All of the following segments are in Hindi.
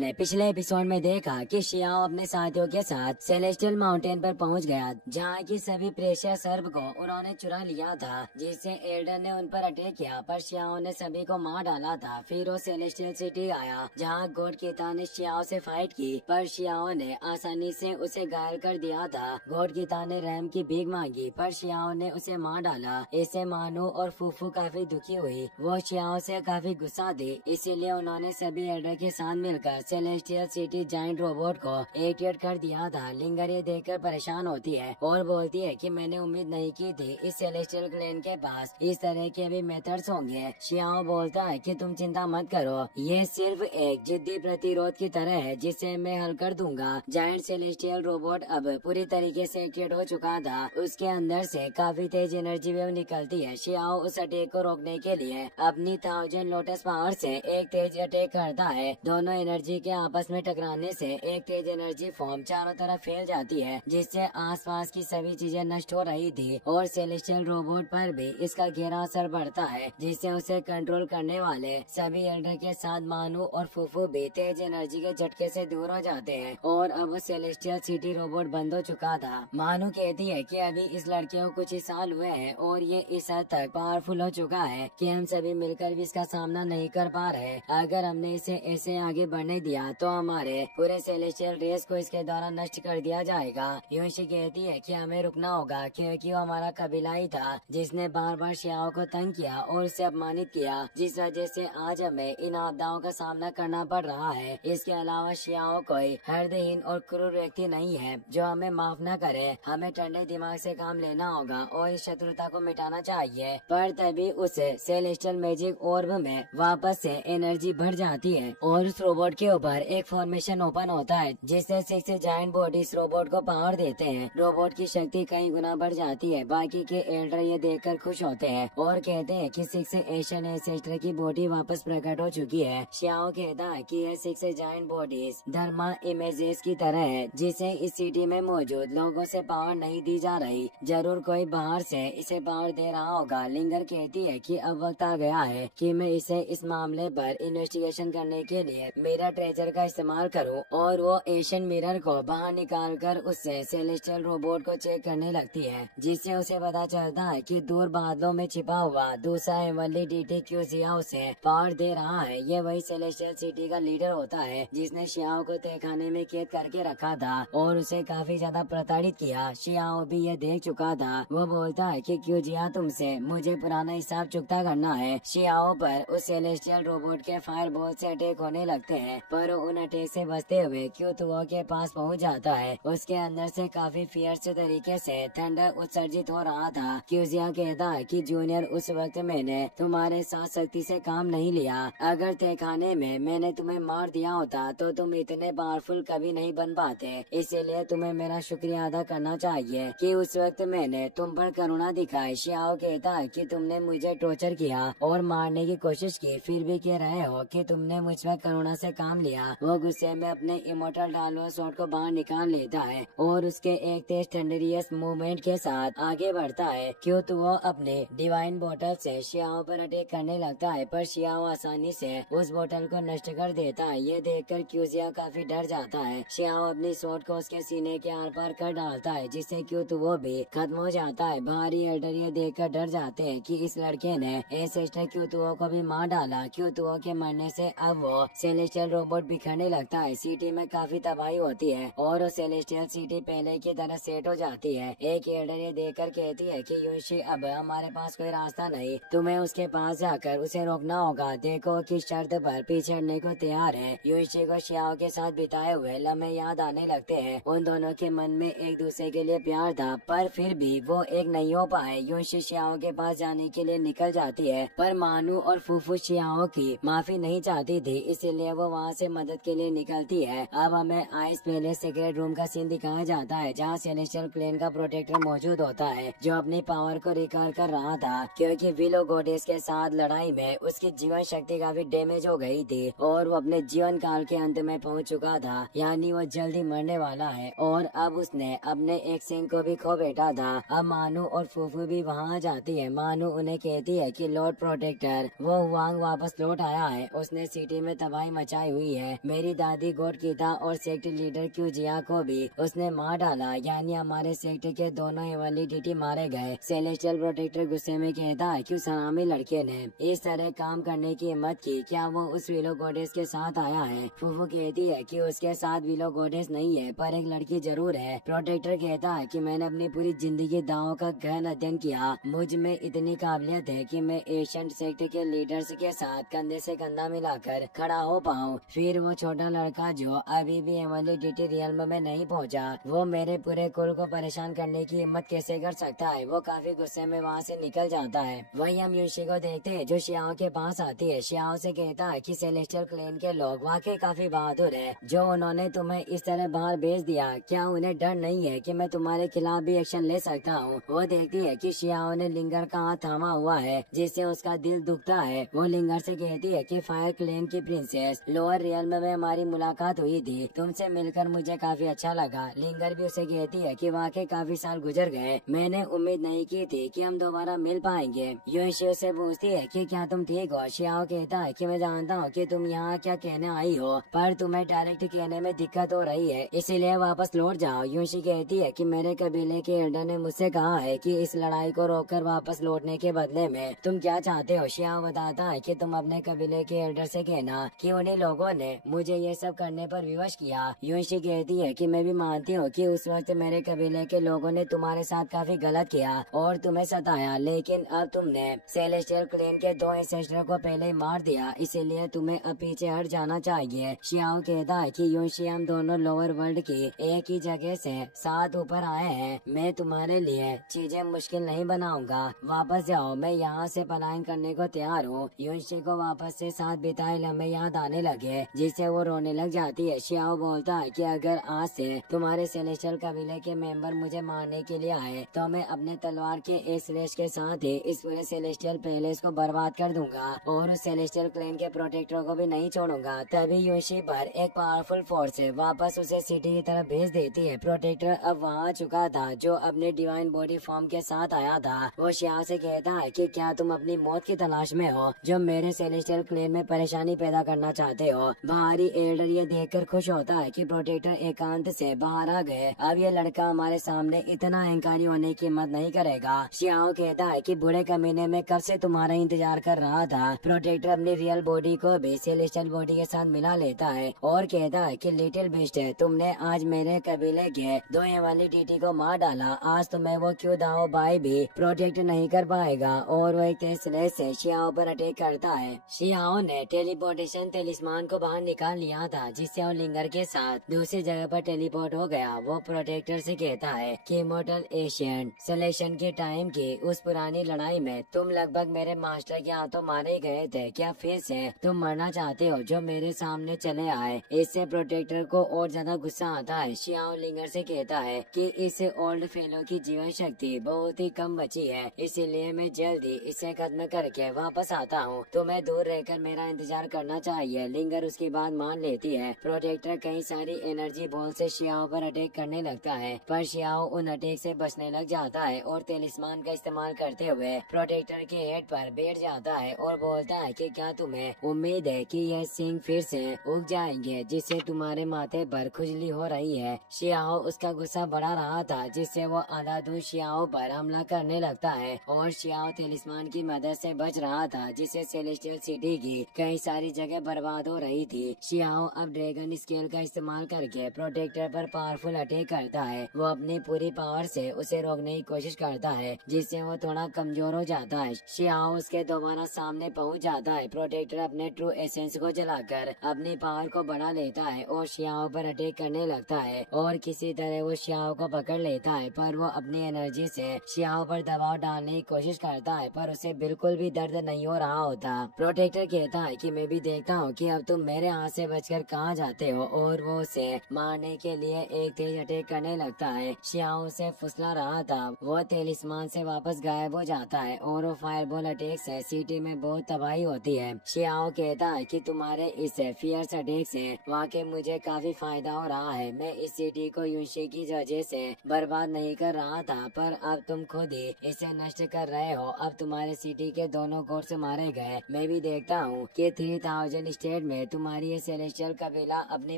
ने पिछले एपिसोड में देखा कि शियाओ अपने साथियों के साथ सेलेस्टियल माउंटेन पर पहुंच गया, जहां की सभी प्रेशियस सर्प को उन्होंने चुरा लिया था, जिससे एल्डर ने उन पर अटैक किया, पर शियाओ ने सभी को मार डाला था। फिर वो सेलेस्टियल सिटी आया, जहां गॉड कीता ने शियाओ से फाइट की, पर शियाओ ने आसानी से उसे घायल कर दिया था। गॉड कीता ने रहम की भीख मांगी, पर शियाओ ने उसे मार डाला। इससे मानू और फूफू काफी दुखी हुई, वो शियाओ से काफी गुस्सा थी, इसीलिए उन्होंने सभी एल्डर के साथ मिलकर सेलेस्टियल सिटी जाइंट रोबोट को एक्टिवेट कर दिया था। लिंगर ये देखकर परेशान होती है और बोलती है कि मैंने उम्मीद नहीं की थी इस सेलेस्टियल क्लेन के पास इस तरह के भी मेथड्स होंगे। शियाओ बोलता है कि तुम चिंता मत करो, ये सिर्फ एक जिद्दी प्रतिरोध की तरह है जिसे मैं हल कर दूंगा। जाइंट सेलेस्टियल रोबोट अब पूरी तरीके से एक्टिवेट हो चुका था, उसके अंदर से काफी तेज एनर्जी वेव निकलती है। शियाओ उस अटैक को रोकने के लिए अपनी 1000 लोटस पावर से एक तेज अटैक करता है। दोनों एनर्जी के आपस में टकराने से एक तेज एनर्जी फॉर्म चारों तरफ फैल जाती है, जिससे आसपास की सभी चीजें नष्ट हो रही थी और सेलेस्टियल रोबोट पर भी इसका गहरा असर पड़ता है, जिससे उसे कंट्रोल करने वाले सभी एल्डर के साथ मानू और फूफू भी तेज एनर्जी के झटके से दूर हो जाते हैं और अब सेलेस्टियल सिटी रोबोट बंद हो चुका था। मानू कहती है कि अभी इस लड़के को कुछ ही साल हुए हैं और ये इस हद तक पावरफुल हो चुका है कि हम सभी मिलकर भी इसका सामना नहीं कर पा रहे। अगर हमने इसे ऐसे आगे बढ़ने दिया तो हमारे पूरे सेलेस्टियल रेस को इसके द्वारा नष्ट कर दिया जाएगा। योशी कहती है कि हमें रुकना होगा, क्योंकि वो हमारा कबीला ही था जिसने बार बार शियाओ को तंग किया और उसे अपमानित किया, जिस वजह से आज हमें इन आपदाओं का सामना करना पड़ रहा है। इसके अलावा शियाओ कोई हृदयहीन और क्रूर व्यक्ति नहीं है जो हमें माफ न करे। हमें ठंडे दिमाग से काम लेना होगा और इस शत्रुता को मिटाना चाहिए। पर तभी उसे सेलेस्टियल मैजिक ऑर्ब में वापस से एनर्जी बढ़ जाती है और उस रोबोट के ऊपर एक फॉर्मेशन ओपन होता है, जिससे 6 जायंट बॉडीज रोबोट को पावर देते हैं। रोबोट की शक्ति कई गुना बढ़ जाती है। बाकी के एल्डर ये देखकर खुश होते हैं और कहते हैं कि 6 एशियन एंसेस्टर की बॉडी वापस प्रकट हो चुकी है। शियाओ कहता है कि यह 6 जायंट बॉडीज धर्मा इमेजेस की तरह है, जिसे इस सिटी में मौजूद लोगों से पावर नहीं दी जा रही। जरूर कोई बाहर से इसे पावर दे रहा होगा। लिंगर कहती है कि अब वक्त आ गया है कि मैं इसे इस मामले पर इन्वेस्टिगेशन करने के लिए मिरर ट्रेजर का इस्तेमाल करूं, और वो एशियन मिरर को बाहर निकालकर उससे सेलेस्टियल रोबोट को चेक करने लगती है, जिससे उसे पता चलता है कि दूर बादलों में छिपा हुआ दूसरा एवनली डीटी क्यूजिया उसे पावर दे रहा है। ये वही सेलेस्टियल सिटी का लीडर होता है जिसने शियाओ को तहखाने में कैद करके रखा था और उसे काफी ज्यादा प्रताड़ित किया। शियाओ भी ये देख चुका था। वो बोलता है कि क्यूजिया तुमसे मुझे पुराना हिसाब चुकता करना है। शियाओ पर उस सेलेस्टियल रोबोट के फायरबॉल से अटैक होने लगते हैं, पर उन अटैक से बचते हुए क्यूतुओ के पास पहुंच जाता है। उसके अंदर से काफी फियर्स तरीके से थंडर उत्सर्जित हो रहा था। क्यूजिया कहता है कि जूनियर, उस वक्त मैंने तुम्हारे साथ सख्ती से काम नहीं लिया। अगर तहखाने में मैंने तुम्हें मार दिया होता तो तुम इतने पावरफुल कभी नहीं बन पाते, इसीलिए तुम्हें मेरा शुक्रिया अदा करना चाहिए कि उस वक्त मैंने तुम पर करुणा दिखाई। शियाओ कहता है कि तुमने मुझे टॉर्चर किया और मारने की कोशिश की, फिर भी कह रहे हो कि तुमने मुझ पर करुणा से काम लिया। वो गुस्से में अपने इमोर्टल डालवा शॉट को बाहर निकाल लेता है और उसके एक तेज थंडरियस मूवमेंट के साथ आगे बढ़ता है। क्यों तो वो अपने डिवाइन बोतल से शियाओ पर अटैक करने लगता है, पर शियाओ आसानी से उस बोतल को नष्ट कर देता है। ये देखकर क्यूजिया काफी डर जाता है। शियाओ अपनी शॉट को उसके सीने के आर पार कर डालता है, जिससे क्यों तो वो भी खत्म हो जाता है। बाहरी एल्डर ये देखकर डर जाते हैं कि इस लड़के ने एंसेस्टर क्यूतुओ को भी मार डाला। क्यूतुओ के मरने से अब वो सेलेस्टियल रोबोट बिखरने लगता है। सिटी में काफी तबाही होती है और सेलेस्टियल सिटी पहले की तरह सेट हो जाती है। एक एल्डर ये देखकर कहती है कि योशी, अब हमारे पास कोई रास्ता नहीं, तुम्हें उसके पास जाकर उसे रोकना होगा। देखो किस शर्त पर पीछे हटने को तैयार है। योशी को शियाओ के साथ बिताए हुए लम्हे याद आने लगते हैं। उन दोनों के मन में एक दूसरे के लिए प्यार था, पर फिर भी वो एक नहीं हो पाए। योशी शियाओ के पास जाने के लिए निकल जाती है, पर मानू और फूफू शियाओ की माफी नहीं चाहती थी, इसीलिए वो वहाँ से मदद के लिए निकलती है। अब हमें आइस पैलेस सीक्रेट रूम का सीन दिखाया जाता है, जहाँ सेलेस्टियल प्लेन का प्रोटेक्टर मौजूद होता है, जो अपनी पावर को रिकवर कर रहा था, क्योंकि विलो गोडेस के साथ लड़ाई में उसकी जीवन शक्ति काफी डैमेज हो गई थी और वो अपने जीवन काल के अंत में पहुँच चुका था, यानी वो जल्दी मरने वाला है। और अब उसने अपने एक सिंह को भी खो बैठा था। अब मानू और फूफू भी वहाँ जाती है। मानू उन्हें कहती है कि लॉर्ड प्रोटेक्टर, वो हुआंग वापस लौट आया है, उसने सिटी में तबाही मचाई हुई रही है। मेरी दादी गोट कीता और सेक्टर लीडर क्यूजिया को भी उसने मार डाला, यानी हमारे सेक्टर के दोनों इनवैलिडिटी मारे गए। सेलेस्टियल प्रोटेक्टर गुस्से में कहता है कि उस हरामी लड़के ने इस तरह काम करने की हिम्मत की, क्या वो उस विलो गॉडेस के साथ आया है? फूफू कहती है कि उसके साथ विलो गॉडेस नहीं है, पर एक लड़की जरूर है। प्रोटेक्टर कहता है कि मैंने अपनी पूरी जिंदगी दावों का गहन अध्ययन किया, मुझ में इतनी काबिलियत है कि मैं एशियन सेक्टर के लीडर्स के साथ कंधे से कंधा मिलाकर खड़ा हो पाऊँ। फिर वो छोटा लड़का जो अभी भी इनवैलिडिटी रियल्म में नहीं पहुंचा, वो मेरे पूरे कुल को परेशान करने की हिम्मत कैसे कर सकता है? वो काफी गुस्से में वहाँ से निकल जाता है। वही हम यूशी को देखते हैं जो शियाओ के पास आती है। शियाओ से कहता है कि सेलेस्टियल क्लेन के लोग वाकई काफी बहादुर है, जो उन्होंने तुम्हें इस तरह बाहर भेज दिया। क्या उन्हें डर नहीं है कि मैं तुम्हारे खिलाफ भी एक्शन ले सकता हूँ? वो देखती है कि शियाओ ने लिंगर का हाथ थामा हुआ है, जिससे उसका दिल दुखता है। वो लिंगर से कहती है कि फायर क्लेन की प्रिंसेस लोअर रियल्म में हमारी मुलाकात हुई थी, तुमसे मिलकर मुझे काफी अच्छा लगा। लिंगर भी उसे कहती है कि वाकई काफी साल गुजर गए, मैंने उम्मीद नहीं की थी कि हम दोबारा मिल पाएंगे। यूशी उससे पूछती है कि क्या तुम ठीक हो? शियाओ कहता है कि मैं जानता हूँ कि तुम यहाँ क्या कहने आई हो, पर तुम्हें डायरेक्ट कहने में दिक्कत हो रही है, इसीलिए वापस लौट जाओ। यूशी कहती है कि मेरे कबीले के एल्डर ने मुझसे कहा है कि इस लड़ाई को रोककर वापस लौटने के बदले में तुम क्या चाहते हो? शियाओ बताता है कि तुम अपने कबीले के एल्डर से कहना कि उन्हीं लोगों ने मुझे ये सब करने पर विवश किया। यूशी कहती है कि मैं भी मानती हूँ कि उस वक्त मेरे कबीले के लोगों ने तुम्हारे साथ काफी गलत किया और तुम्हें सताया, लेकिन अब तुमने सेलेस्टियल क्लेन के 2 एंसेस्टर को पहले ही मार दिया, इसीलिए तुम्हें अब पीछे हट जाना चाहिए। शियाओ कहता है कि यूशी हम दोनों लोअर वर्ल्ड की एक ही जगह से साथ ऊपर आए हैं, मैं तुम्हारे लिए चीजें मुश्किल नहीं बनाऊंगा, वापस जाओ, मैं यहाँ से पलायन करने को तैयार हूँ। यूशी को वापस से साथ बिताए लम्बे याद आने लगे, जिससे वो रोने लग जाती है। शियाओ बोलता है कि अगर आज से तुम्हारे सेलेस्टियल कबीले के मेंबर मुझे मारने के लिए आए तो मैं अपने तलवार के एक स्लेश के साथ ही इस पूरे सेलेस्टियल पैलेस को बर्बाद कर दूंगा और उस सेलेस्टियल क्लेन के प्रोटेक्टर को भी नहीं छोड़ूंगा। तभी यूशी पर एक पावरफुल फोर्स वापस उसे सिटी की तरफ भेज देती है। प्रोटेक्टर अब वहाँ आ चुका था, जो अपने डिवाइन बॉडी फॉर्म के साथ आया था। वो शियाओ से कहता है कि क्या तुम अपनी मौत की तलाश में हो, जो मेरे सेलेस्टियल क्लेन में परेशानी पैदा करना चाहते हो? बाहरी एल्डर ये देखकर खुश होता है कि प्रोटेक्टर एकांत से बाहर आ गए, अब ये लड़का हमारे सामने इतना अहंकारी होने की हिम्मत नहीं करेगा। शियाओ कहता है कि बूढ़े कमीने में कब से तुम्हारा इंतजार कर रहा था। प्रोटेक्टर अपनी रियल बॉडी को भी सेलेस्टियल बॉडी के साथ मिला लेता है और कहता है कि लिटिल बिस्ट, तुमने आज मेरे कबीले के 2 इनवैलिडिटी को मार डाला, आज तुम्हें वो क्यों दाओ भाई भी प्रोटेक्ट नहीं कर पाएगा। और वो एक तेज स्लेश से शियाओ पर अटैक करता है। शियाओ ने टेलीपोर्टेशन तेलिस्मान को बाहर निकाल लिया था, जिससे वो लिंगर के साथ दूसरी जगह पर टेलीपोर्ट हो गया। वो प्रोटेक्टर से कहता है कि इमॉर्टल एशियन सिलेक्शन के टाइम की उस पुरानी लड़ाई में तुम लगभग मेरे मास्टर के हाथों मारे गए थे, क्या फिर से तुम मरना चाहते हो जो मेरे सामने चले आए? इससे प्रोटेक्टर को और ज्यादा गुस्सा आता है। शियाओ लिंगर से कहता है कि इस ओल्ड फेलो की जीवन शक्ति बहुत ही कम बची है, इसीलिए मैं जल्दी इसे खत्म करके वापस आता हूँ, तुम्हें दूर रहकर मेरा इंतजार करना चाहिए। लिंगर उसकी बात मान लेती है। प्रोटेक्टर कई सारी एनर्जी बॉल से शियाओ पर अटैक करने लगता है, पर शियाओ उन अटैक से बचने लग जाता है और तेलिस्मान का इस्तेमाल करते हुए प्रोटेक्टर के हेड पर बैठ जाता है और बोलता है कि क्या तुम्हें उम्मीद है कि यह सिंह फिर से उग जाएंगे जिससे तुम्हारे माथे पर खुजली हो रही है? शियाओ उसका गुस्सा बढ़ा रहा था, जिससे वो अंधाधुंध शियाओ पर हमला करने लगता है और शियाओ तेलिस्मान की मदद से बच रहा था, जिससे सेलेस्टियल सिटी की कई सारी जगह बर्बाद हो रही थी। शियाओ अब ड्रैगन स्केल का इस्तेमाल करके प्रोटेक्टर पर पावरफुल अटैक करता है। वो अपनी पूरी पावर से उसे रोकने की कोशिश करता है, जिससे वो थोड़ा कमजोर हो जाता है। शियाओ उसके दोबारा सामने पहुंच जाता है। प्रोटेक्टर अपने ट्रू एसेंस को जलाकर अपनी पावर को बढ़ा लेता है और शियाओ पर अटैक करने लगता है और किसी तरह वो शियाओ को पकड़ लेता है, पर वो अपनी एनर्जी से शियाओ पर दबाव डालने की कोशिश करता है, पर उसे बिल्कुल भी दर्द नहीं हो रहा होता। प्रोटेक्टर कहता है कि मैं भी देखता हूँ कि अब तुम मेरे हाथ से बचकर कहाँ जाते हो, और वो उसे मारने के लिए एक तेज अटैक करने लगता है। शियाओ उसे फुसला रहा था। वो तेलिस्मान से वापस गायब हो जाता है और वो फायरबॉल अटैक से सिटी में बहुत तबाही होती है। शियाओ कहता है कि तुम्हारे इस फियर्स अटैक से वाकई मुझे काफी फायदा हो रहा है। मैं इस सिटी को यूशी की वजह से बर्बाद नहीं कर रहा था, पर अब तुम खुद ही इसे नष्ट कर रहे हो। अब तुम्हारे सिटी के दोनों कोर्स मारे गए। मैं भी देखता हूँ कि 3000 स्टेट में तुम्हारी ये सेलेस्टियल कबीला अपनी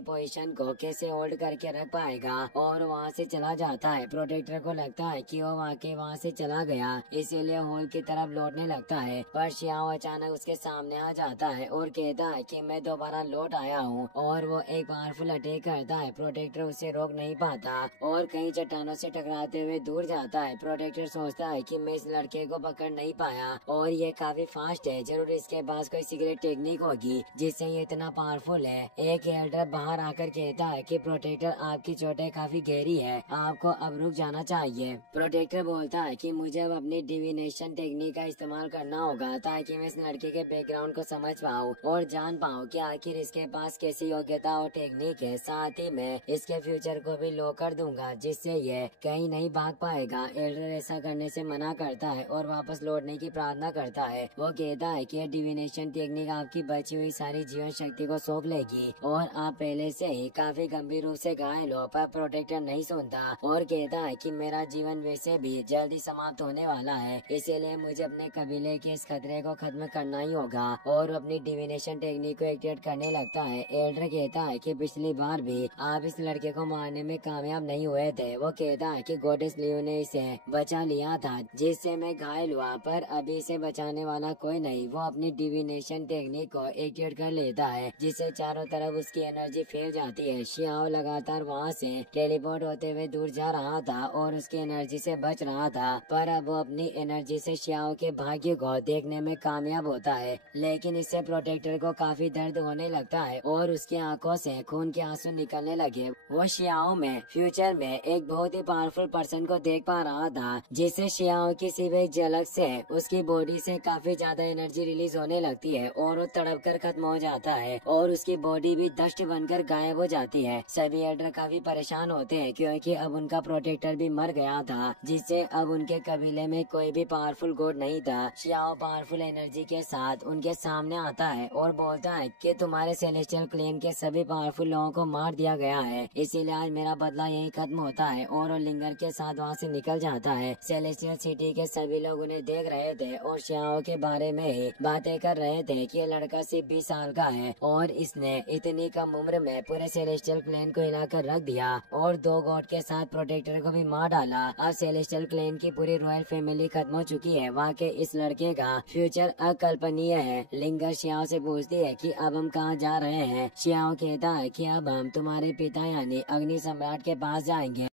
पोजीशन को कैसे होल्ड करके रख पाएगा, और वहाँ से चला जाता है। प्रोटेक्टर को लगता है कि वो वाकई वहाँ से चला गया, इसीलिए हॉल की तरफ लौटने लगता है, पर शियाओ अचानक उसके सामने आ जाता है और कहता है कि मैं दोबारा लौट आया हूँ, और वो एक पावरफुल अटैक करता है। प्रोटेक्टर उसे रोक नहीं पाता और कई चट्टानों से टकराते हुए दूर जाता है। प्रोटेक्टर सोचता है कि मैं इस लड़के को पकड़ नहीं पाया और ये काफी फास्ट है, जरूर इसके पास कोई सीक्रेट टेक्निक होगी जिससे ये इतना पावरफुल है। एक एल्डर बाहर आकर कहता है कि प्रोटेक्टर आपकी चोटें काफी गहरी है, आपको अब रुक जाना चाहिए। प्रोटेक्टर बोलता है कि मुझे अब अपनी डिविनेशन टेक्निक का इस्तेमाल करना होगा ताकि मैं इस लड़के के बैकग्राउंड को समझ पाऊँ और जान पाऊँ कि आखिर इसके पास कैसी योग्यता और टेक्निक है। साथ ही मैं इसके फ्यूचर को भी लॉक कर दूंगा जिससे ये कहीं नहीं भाग पाएगा। एल्डर ऐसा करने से मना करता है और वापस लौटने की प्रार्थना करता है। वो कहता है कि डिविनेशन टेक्निक आपकी बची हुई सारी जीवन शक्ति को सौंप लेगी और आप पहले से ही काफी गंभीर रूप से घायल हो, पर प्रोटेक्टर नहीं सुनता और कहता है कि मेरा जीवन वैसे भी जल्दी समाप्त होने वाला है, इसीलिए मुझे अपने कबीले के इस खतरे को खत्म करना ही होगा, और अपनी डिविनेशन टेक्निक को एक्टिवेट करने लगता है। एल्डर कहता है कि पिछली बार भी आप इस लड़के को मारने में कामयाब नहीं हुए थे। वो कहता है कि गॉडेस लियो ने इसे बचा लिया था जिससे मैं घायल हुआ, पर अभी इसे बचाने वाला कोई नहीं। वो अपनी डिविनेशन टेक्निक को एक्टिवेट कर लेता है जिससे चारों तरफ उसकी एनर्जी फैल जाती है। शियाओ लगातार वहाँ से टेलीपोर्ट होते हुए दूर जा रहा था और उसकी एनर्जी से बच रहा था, पर अब वो अपनी एनर्जी से शियाओ के भाग्य को देखने में कामयाब होता है, लेकिन इससे प्रोटेक्टर को काफी दर्द होने लगता है और उसकी आंखों से खून के आंसू निकलने लगे। वो शियाओ में फ्यूचर में एक बहुत ही पावरफुल पर्सन को देख पा रहा था जिससे शियाओ की सिर्फ एक झलक से उसकी बॉडी से काफी ज्यादा एनर्जी रिलीज होने लगती है और वो तड़प कर खत्म हो जाता है और उसकी बॉडी भी दष्ट बनकर गायब हो जाती है। सभी एल्डर काफी परेशान होते हैं क्योंकि अब उनका प्रोटेक्टर भी मर गया था, जिससे अब उनके कबीले में कोई भी पावरफुल गॉड नहीं था। शियाओ पावरफुल एनर्जी के साथ उनके सामने आता है और बोलता है कि तुम्हारे सेलेस्टियल क्लेन के सभी पावरफुल लोगों को मार दिया गया है, इसीलिए आज मेरा बदला यही खत्म होता है, और वो लिंगर के साथ वहाँ से निकल जाता है। सेलेस्टियल सिटी के सभी लोग उन्हें देख रहे थे और शियाओ के बारे में ही बातें कर रहे थे कि ये लड़का सिर्फ 20 साल का है और इसने इतनी कम उम्र में पूरे सेलेस्टियल क्लेन को हिलाकर रख दिया और 2 गॉड के साथ प्रोटेक्टर को भी मार डाला। अब सेलेस्टियल क्लेन की पूरी रॉयल फैमिली खत्म हो चुकी है। वाकई इस लड़के का फ्यूचर अकल्पनीय है। लिंगर शियाओ से पूछती है कि अब हम कहाँ जा रहे हैं। शियाओ कहता है कि अब हम तुम्हारे पिता यानी अग्नि सम्राट के पास जाएंगे।